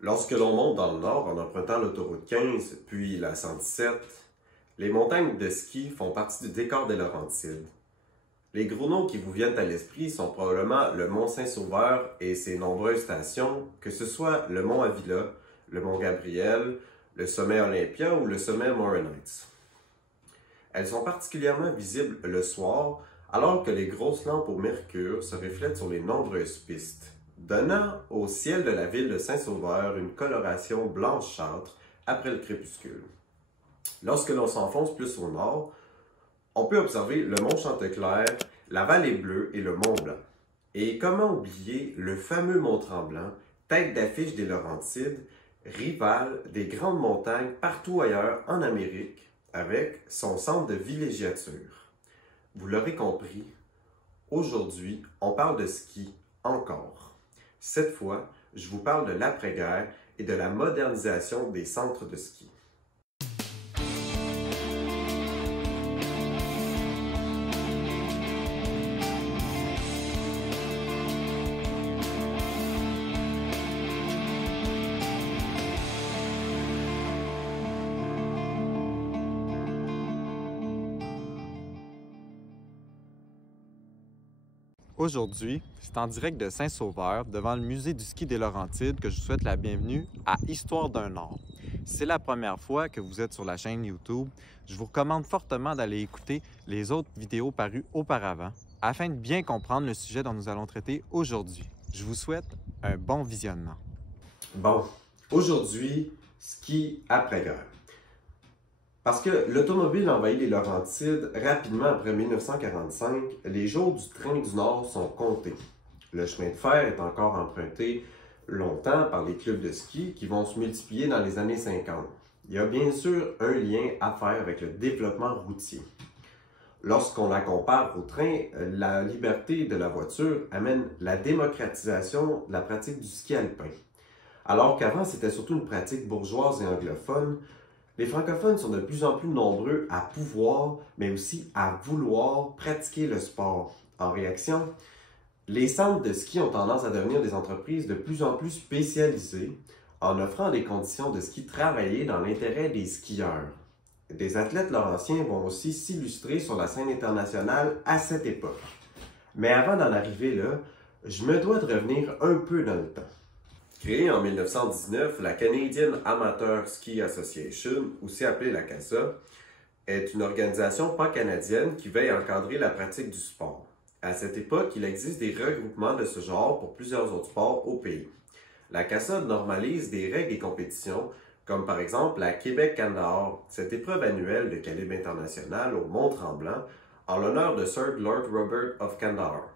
Lorsque l'on monte dans le nord en empruntant l'autoroute 15 puis la 117, les montagnes de ski font partie du décor des Laurentides. Les gros noms qui vous viennent à l'esprit sont probablement le mont Saint-Sauveur et ses nombreuses stations, que ce soit le mont Avila, le mont Gabriel, le sommet Olympia ou le sommet Morenites. Elles sont particulièrement visibles le soir, alors que les grosses lampes au mercure se reflètent sur les nombreuses pistes, donnant au ciel de la ville de Saint-Sauveur une coloration blanchâtre après le crépuscule. Lorsque l'on s'enfonce plus au nord, on peut observer le mont Chanteclair, la vallée Bleue et le mont Blanc. Et comment oublier le fameux mont Tremblant, tête d'affiche des Laurentides, rival des grandes montagnes partout ailleurs en Amérique, avec son centre de villégiature. Vous l'aurez compris, aujourd'hui, on parle de ski encore. Cette fois, je vous parle de l'après-guerre et de la modernisation des centres de ski. Aujourd'hui, c'est en direct de Saint-Sauveur, devant le musée du ski des Laurentides, que je vous souhaite la bienvenue à Histoire d'un Nord. Si c'est la première fois que vous êtes sur la chaîne YouTube, je vous recommande fortement d'aller écouter les autres vidéos parues auparavant, afin de bien comprendre le sujet dont nous allons traiter aujourd'hui. Je vous souhaite un bon visionnement. Bon, aujourd'hui, ski après-guerre. Parce que l'automobile envahit les Laurentides rapidement après 1945, les jours du train du Nord sont comptés. Le chemin de fer est encore emprunté longtemps par les clubs de ski qui vont se multiplier dans les années 50. Il y a bien sûr un lien à faire avec le développement routier. Lorsqu'on la compare au train, la liberté de la voiture amène la démocratisation de la pratique du ski alpin. Alors qu'avant c'était surtout une pratique bourgeoise et anglophone, les francophones sont de plus en plus nombreux à pouvoir, mais aussi à vouloir pratiquer le sport. En réaction, les centres de ski ont tendance à devenir des entreprises de plus en plus spécialisées en offrant des conditions de ski travaillées dans l'intérêt des skieurs. Des athlètes laurentiens vont aussi s'illustrer sur la scène internationale à cette époque. Mais avant d'en arriver là, je me dois de revenir un peu dans le temps. Créée en 1919, la Canadian Amateur Ski Association, aussi appelée la CASA, est une organisation pan-canadienne qui veille à encadrer la pratique du sport. À cette époque, il existe des regroupements de ce genre pour plusieurs autres sports au pays. La CASA normalise des règles et compétitions, comme par exemple la Québec-Kandahar, cette épreuve annuelle de calibre international au Mont-Tremblant, en l'honneur de Sir Lord Robert of Kandahar.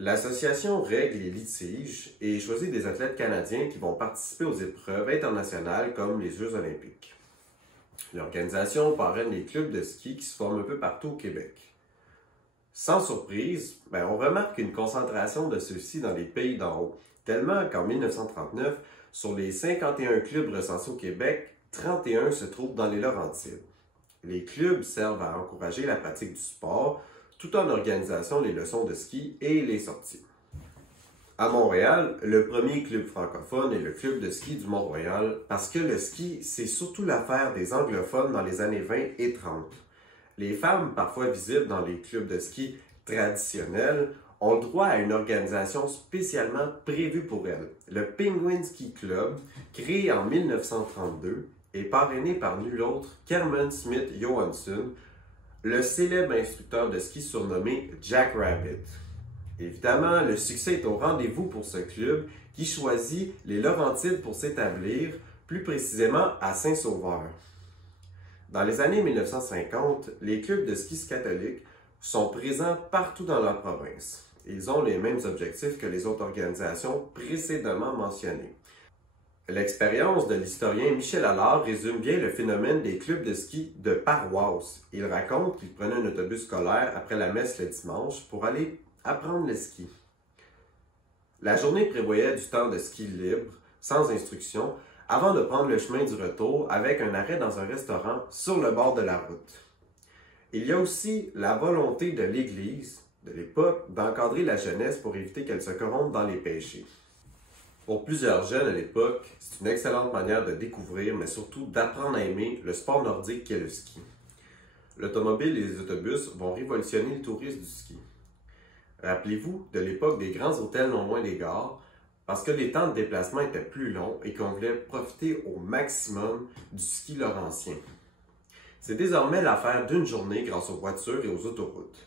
L'association règle les litiges et choisit des athlètes canadiens qui vont participer aux épreuves internationales comme les Jeux olympiques. L'organisation parraine les clubs de ski qui se forment un peu partout au Québec. Sans surprise, on remarque une concentration de ceux-ci dans les pays d'en haut, tellement qu'en 1939, sur les 51 clubs recensés au Québec, 31 se trouvent dans les Laurentides. Les clubs servent à encourager la pratique du sport, tout en organisant les leçons de ski et les sorties. À Montréal, le premier club francophone est le club de ski du Mont-Royal parce que le ski, c'est surtout l'affaire des anglophones dans les années 20 et 30. Les femmes, parfois visibles dans les clubs de ski traditionnels, ont le droit à une organisation spécialement prévue pour elles. Le Penguin Ski Club, créé en 1932, est parrainé par nul autre qu'Herman Smith Johansson, le célèbre instructeur de ski surnommé Jack Rabbit. Évidemment, le succès est au rendez-vous pour ce club qui choisit les Laurentides pour s'établir, plus précisément à Saint-Sauveur. Dans les années 1950, les clubs de ski catholiques sont présents partout dans la province. Ils ont les mêmes objectifs que les autres organisations précédemment mentionnées. L'expérience de l'historien Michel Allard résume bien le phénomène des clubs de ski de paroisse. Il raconte qu'il prenait un autobus scolaire après la messe le dimanche pour aller apprendre le ski. La journée prévoyait du temps de ski libre, sans instruction, avant de prendre le chemin du retour avec un arrêt dans un restaurant sur le bord de la route. Il y a aussi la volonté de l'Église, de l'époque, d'encadrer la jeunesse pour éviter qu'elle se corrompe dans les péchés. Pour plusieurs jeunes à l'époque, c'est une excellente manière de découvrir, mais surtout d'apprendre à aimer le sport nordique qu'est le ski. L'automobile et les autobus vont révolutionner le tourisme du ski. Rappelez-vous de l'époque des grands hôtels non loin des gares, parce que les temps de déplacement étaient plus longs et qu'on voulait profiter au maximum du ski laurentien. C'est désormais l'affaire d'une journée grâce aux voitures et aux autoroutes.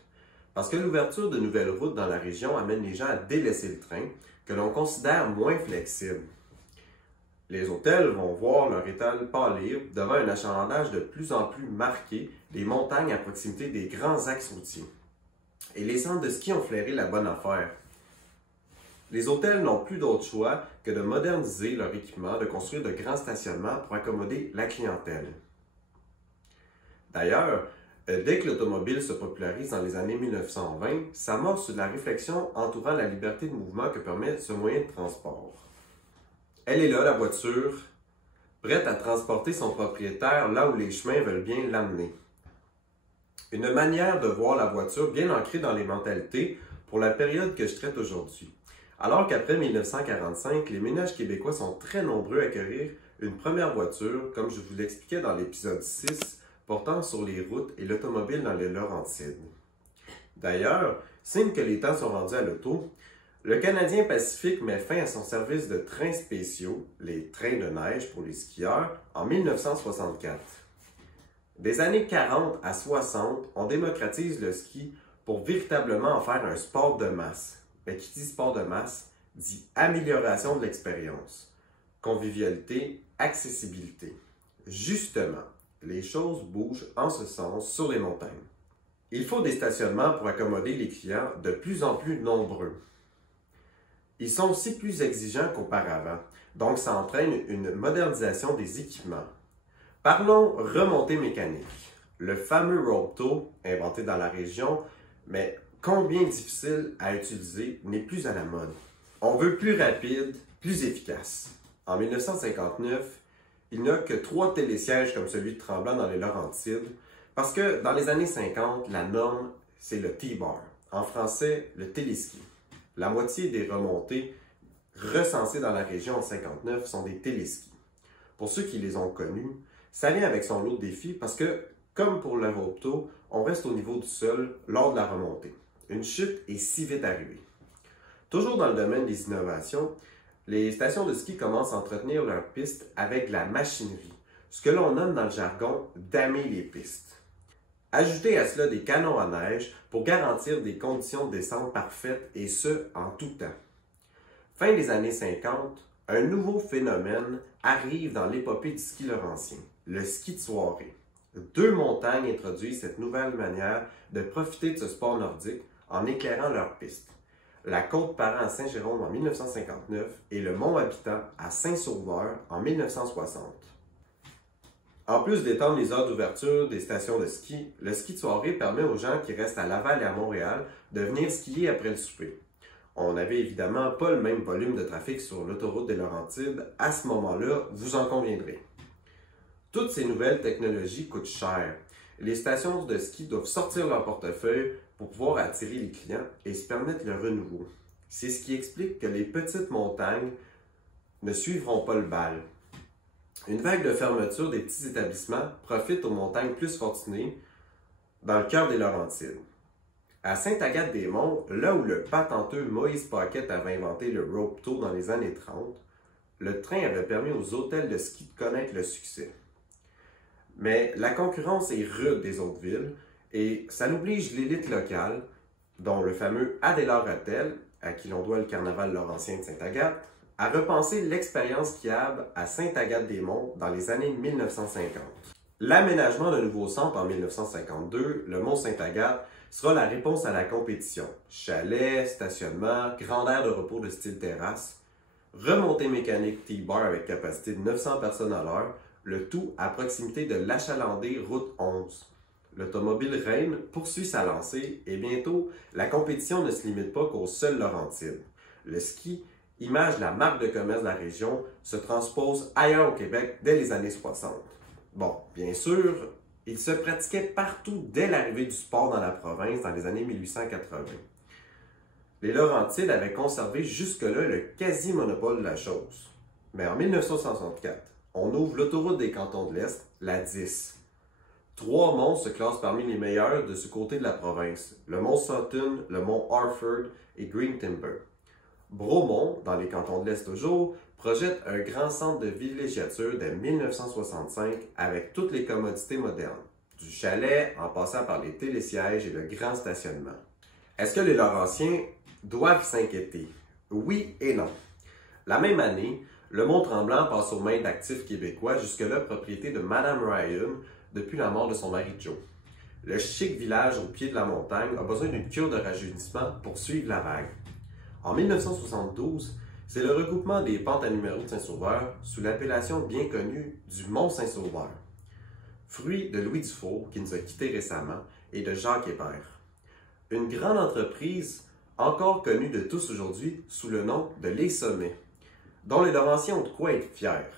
Parce que l'ouverture de nouvelles routes dans la région amène les gens à délaisser le train, que l'on considère moins flexible. Les hôtels vont voir leur étal pâlir devant un achalandage de plus en plus marqué des montagnes à proximité des grands axes routiers. Et les centres de ski ont flairé la bonne affaire. Les hôtels n'ont plus d'autre choix que de moderniser leur équipement, de construire de grands stationnements pour accommoder la clientèle. D'ailleurs, dès que l'automobile se popularise dans les années 1920, s'amorce la réflexion entourant la liberté de mouvement que permet ce moyen de transport. Elle est là, la voiture, prête à transporter son propriétaire là où les chemins veulent bien l'amener. Une manière de voir la voiture bien ancrée dans les mentalités pour la période que je traite aujourd'hui. Alors qu'après 1945, les ménages québécois sont très nombreux à acquérir une première voiture, comme je vous l'expliquais dans l'épisode 6, portant sur les routes et l'automobile dans les Laurentides. D'ailleurs, signe que les temps sont rendus à l'auto, le Canadien Pacifique met fin à son service de trains spéciaux, les trains de neige pour les skieurs, en 1964. Des années 40 à 60, on démocratise le ski pour véritablement en faire un sport de masse. Mais qui dit sport de masse, dit amélioration de l'expérience, convivialité, accessibilité. Justement, les choses bougent en ce sens sur les montagnes. Il faut des stationnements pour accommoder les clients de plus en plus nombreux. Ils sont aussi plus exigeants qu'auparavant, donc ça entraîne une modernisation des équipements. Parlons remontée mécanique. Le fameux rope tow, inventé dans la région, mais combien difficile à utiliser, n'est plus à la mode. On veut plus rapide, plus efficace. En 1959, il n'y a que 3 télésièges comme celui de Tremblant dans les Laurentides, parce que dans les années 50, la norme, c'est le T-bar. En français, le téléski. La moitié des remontées recensées dans la région en 59 sont des téléskis. Pour ceux qui les ont connus, ça vient avec son lot de défis parce que, comme pour le rope tow, on reste au niveau du sol lors de la remontée. Une chute est si vite arrivée. Toujours dans le domaine des innovations, les stations de ski commencent à entretenir leurs pistes avec de la machinerie, ce que l'on nomme dans le jargon « damer les pistes ». Ajoutez à cela des canons à neige pour garantir des conditions de descente parfaites et ce, en tout temps. Fin des années 50, un nouveau phénomène arrive dans l'épopée du ski laurentien, le ski de soirée. 2 montagnes introduisent cette nouvelle manière de profiter de ce sport nordique en éclairant leurs pistes. La Côte-Parent à Saint-Jérôme en 1959 et le Mont-Habitant à Saint-Sauveur en 1960. En plus d'étendre les heures d'ouverture des stations de ski, le ski de soirée permet aux gens qui restent à Laval et à Montréal de venir skier après le souper. On n'avait évidemment pas le même volume de trafic sur l'autoroute des Laurentides à ce moment-là, vous en conviendrez. Toutes ces nouvelles technologies coûtent cher. Les stations de ski doivent sortir leur portefeuille pour pouvoir attirer les clients et se permettre le renouveau. C'est ce qui explique que les petites montagnes ne suivront pas le bal. Une vague de fermeture des petits établissements profite aux montagnes plus fortunées dans le cœur des Laurentides. À Sainte-Agathe-des-Monts, là où le patenteux Moïse Paquette avait inventé le rope tow dans les années 30, le train avait permis aux hôtels de ski de connaître le succès. Mais la concurrence est rude des autres villes et ça oblige l'élite locale, dont le fameux Adélard Hotel, à qui l'on doit le carnaval laurentien de Sainte-Agathe, à repenser l'expérience skiable à Sainte-Agathe-des-Monts dans les années 1950. L'aménagement d'un nouveau centre en 1952, le Mont-Sainte-Agathe, sera la réponse à la compétition. Chalet, stationnement, grande aire de repos de style terrasse, remontée mécanique T-bar avec capacité de 900 personnes à l'heure, le tout à proximité de l'achalandée route 11. L'automobile Reine poursuit sa lancée et bientôt, la compétition ne se limite pas qu'aux seuls Laurentides. Le ski, image de la marque de commerce de la région, se transpose ailleurs au Québec dès les années 60. Bon, bien sûr, il se pratiquait partout dès l'arrivée du sport dans la province dans les années 1880. Les Laurentides avaient conservé jusque-là le quasi-monopole de la chose. Mais en 1964, on ouvre l'autoroute des cantons de l'Est, la 10. 3 monts se classent parmi les meilleurs de ce côté de la province, le mont Sutton, le mont Harford et Green Timber. Bromont, dans les cantons de l'Est toujours, projette un grand centre de villégiature dès 1965 avec toutes les commodités modernes, du chalet en passant par les télésièges et le grand stationnement. Est-ce que les Laurentiens doivent s'inquiéter? Oui et non. La même année, le Mont-Tremblant passe aux mains d'actifs québécois, jusque-là propriété de Madame Ryan depuis la mort de son mari Joe. Le chic village au pied de la montagne a besoin d'une cure de rajeunissement pour suivre la vague. En 1972, c'est le regroupement des pentes à numéros de Saint-Sauveur sous l'appellation bien connue du Mont-Saint-Sauveur. Fruit de Louis Dufault, qui nous a quittés récemment, et de Jacques Hébert. Une grande entreprise encore connue de tous aujourd'hui sous le nom de Les Sommets, dont les Laurentiens ont de quoi être fiers.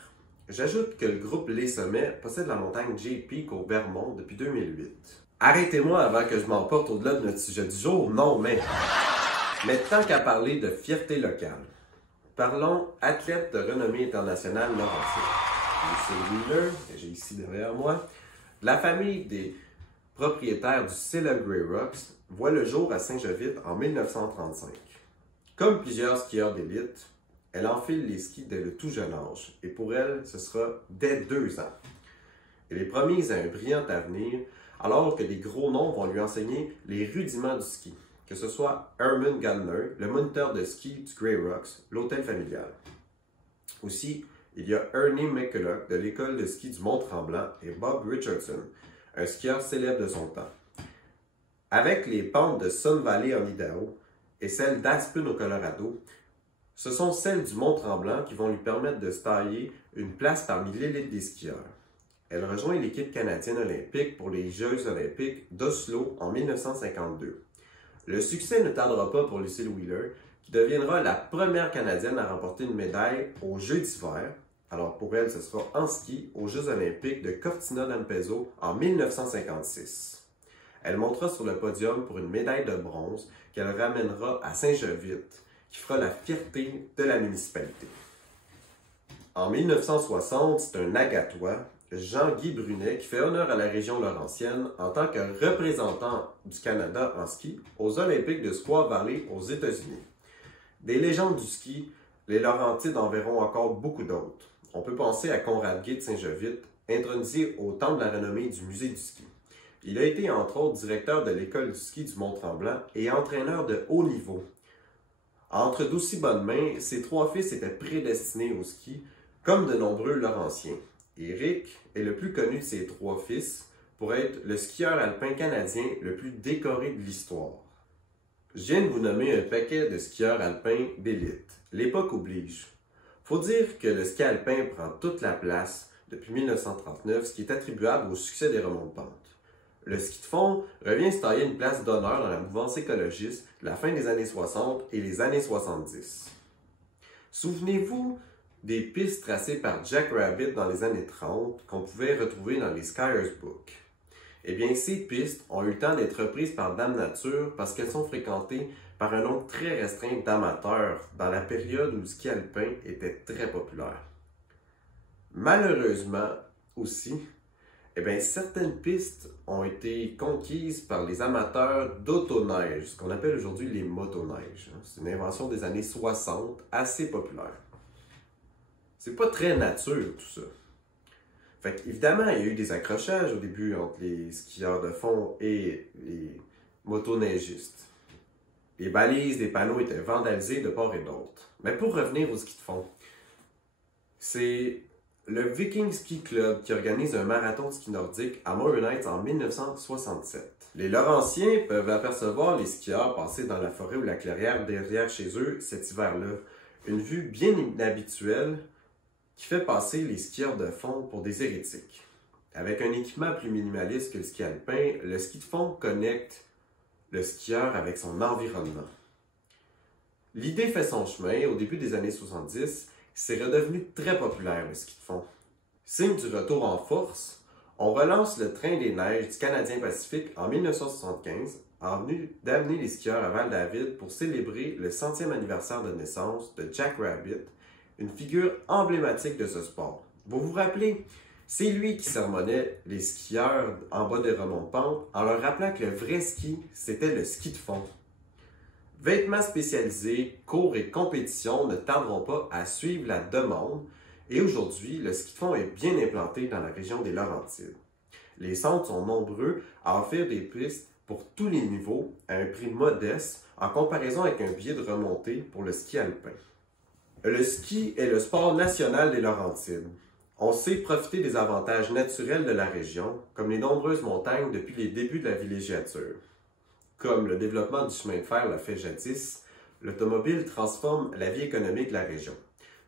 J'ajoute que le groupe Les Sommets possède la montagne J-Peak au Vermont depuis 2008. Arrêtez-moi avant que je m'emporte au-delà de notre sujet du jour, non mais tant qu'à parler de fierté locale, parlons athlète de renommée internationale Laurentien. Lucille Wheeler, que j'ai ici derrière moi, la famille des propriétaires du Cilla Grey Rocks voit le jour à Saint-Jovite en 1935. Comme plusieurs skieurs d'élite, elle enfile les skis dès le tout jeune âge, et pour elle, ce sera dès 2 ans. Elle est promise à un brillant avenir, alors que des gros noms vont lui enseigner les rudiments du ski, que ce soit Herman Gallner, le moniteur de ski du Grey Rocks, l'hôtel familial. Aussi, il y a Ernie McCulloch de l'école de ski du Mont-Tremblant et Bob Richardson, un skieur célèbre de son temps. Avec les pentes de Sun Valley en Idaho et celles d'Aspen au Colorado, ce sont celles du Mont-Tremblant qui vont lui permettre de se tailler une place parmi l'élite des skieurs. Elle rejoint l'équipe canadienne olympique pour les Jeux olympiques d'Oslo en 1952. Le succès ne tardera pas pour Lucille Wheeler, qui deviendra la première Canadienne à remporter une médaille aux Jeux d'hiver. Alors pour elle, ce sera en ski aux Jeux olympiques de Cortina d'Ampezzo en 1956. Elle montera sur le podium pour une médaille de bronze qu'elle ramènera à Saint-Jovite, qui fera la fierté de la municipalité. En 1960, c'est un Agatois, Jean-Guy Brunet, qui fait honneur à la région laurentienne en tant que représentant du Canada en ski aux Olympiques de Squaw Valley aux États-Unis. Des légendes du ski, les Laurentides en verront encore beaucoup d'autres. On peut penser à Conrad Guy de Saint-Jovite, intronisé au temple de la renommée du musée du ski. Il a été entre autres directeur de l'école du ski du Mont-Tremblant et entraîneur de haut niveau. Entre d'aussi bonnes mains, ses 3 fils étaient prédestinés au ski, comme de nombreux Laurentiens. Éric est le plus connu de ses 3 fils pour être le skieur alpin canadien le plus décoré de l'histoire. Je viens de vous nommer un paquet de skieurs alpins d'élite. L'époque oblige. Faut dire que le ski alpin prend toute la place depuis 1939, ce qui est attribuable au succès des remontes de pente. Le ski de fond revient se tailler une place d'honneur dans la mouvance écologiste de la fin des années 60 et les années 70. Souvenez-vous des pistes tracées par Jack Rabbit dans les années 30 qu'on pouvait retrouver dans les Skiers Book. Eh bien, ces pistes ont eu le temps d'être reprises par Dame Nature parce qu'elles sont fréquentées par un nombre très restreint d'amateurs dans la période où le ski alpin était très populaire. Malheureusement aussi, certaines pistes ont été conquises par les amateurs d'autoneige, ce qu'on appelle aujourd'hui les motoneiges. C'est une invention des années 60, assez populaire. C'est pas très nature tout ça. Évidemment, il y a eu des accrochages au début entre les skieurs de fond et les motoneigistes. Les balises des panneaux étaient vandalisées de part et d'autre. Mais pour revenir au ski de fond, c'est le Viking Ski Club qui organise un marathon de ski nordique à Morin Heights en 1967. Les Laurentiens peuvent apercevoir les skieurs passer dans la forêt ou la clairière derrière chez eux cet hiver-là. Une vue bien inhabituelle qui fait passer les skieurs de fond pour des hérétiques. Avec un équipement plus minimaliste que le ski alpin, le ski de fond connecte le skieur avec son environnement. L'idée fait son chemin. Au début des années 70, c'est redevenu très populaire le ski de fond. Signe du retour en force, on relance le train des neiges du Canadien Pacifique en 1975 d'amener les skieurs à Val-David pour célébrer le 100e anniversaire de naissance de Jack Rabbit, une figure emblématique de ce sport. Vous vous rappelez, c'est lui qui sermonnait les skieurs en bas des remontes-pentes en leur rappelant que le vrai ski, c'était le ski de fond. Vêtements spécialisés, cours et compétitions ne tarderont pas à suivre la demande et aujourd'hui, le ski de fond est bien implanté dans la région des Laurentides. Les centres sont nombreux à offrir des pistes pour tous les niveaux à un prix modeste en comparaison avec un billet de remontée pour le ski alpin. Le ski est le sport national des Laurentides. On sait profiter des avantages naturels de la région, comme les nombreuses montagnes depuis les débuts de la villégiature. Comme le développement du chemin de fer l'a fait jadis, l'automobile transforme la vie économique de la région.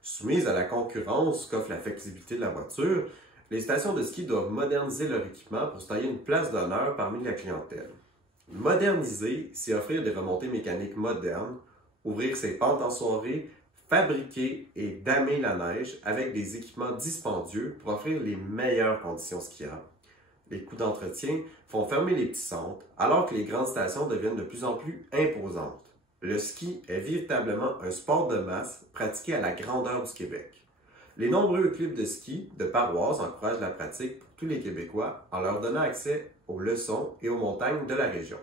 Soumise à la concurrence qu'offre la flexibilité de la voiture, les stations de ski doivent moderniser leur équipement pour se tailler une place d'honneur parmi la clientèle. Moderniser, c'est offrir des remontées mécaniques modernes, ouvrir ses pentes en soirée, fabriquer et damer la neige avec des équipements dispendieux pour offrir les meilleures conditions skiables. Les coûts d'entretien font fermer les petits centres, alors que les grandes stations deviennent de plus en plus imposantes. Le ski est véritablement un sport de masse pratiqué à la grandeur du Québec. Les nombreux clubs de ski de paroisse encouragent la pratique pour tous les Québécois en leur donnant accès aux leçons et aux montagnes de la région.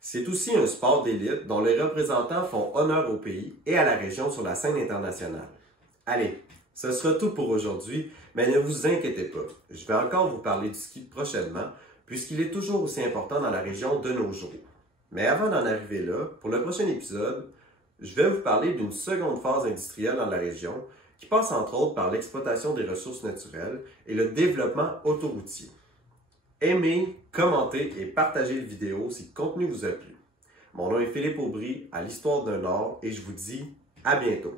C'est aussi un sport d'élite dont les représentants font honneur au pays et à la région sur la scène internationale. Allez, ce sera tout pour aujourd'hui, mais ne vous inquiétez pas, je vais encore vous parler du ski prochainement, puisqu'il est toujours aussi important dans la région de nos jours. Mais avant d'en arriver là, pour le prochain épisode, je vais vous parler d'une seconde phase industrielle dans la région qui passe entre autres par l'exploitation des ressources naturelles et le développement autoroutier. Aimez, commentez et partagez la vidéo si le contenu vous a plu. Mon nom est Philippe Aubry à l'Histoire d'un Nord et je vous dis à bientôt.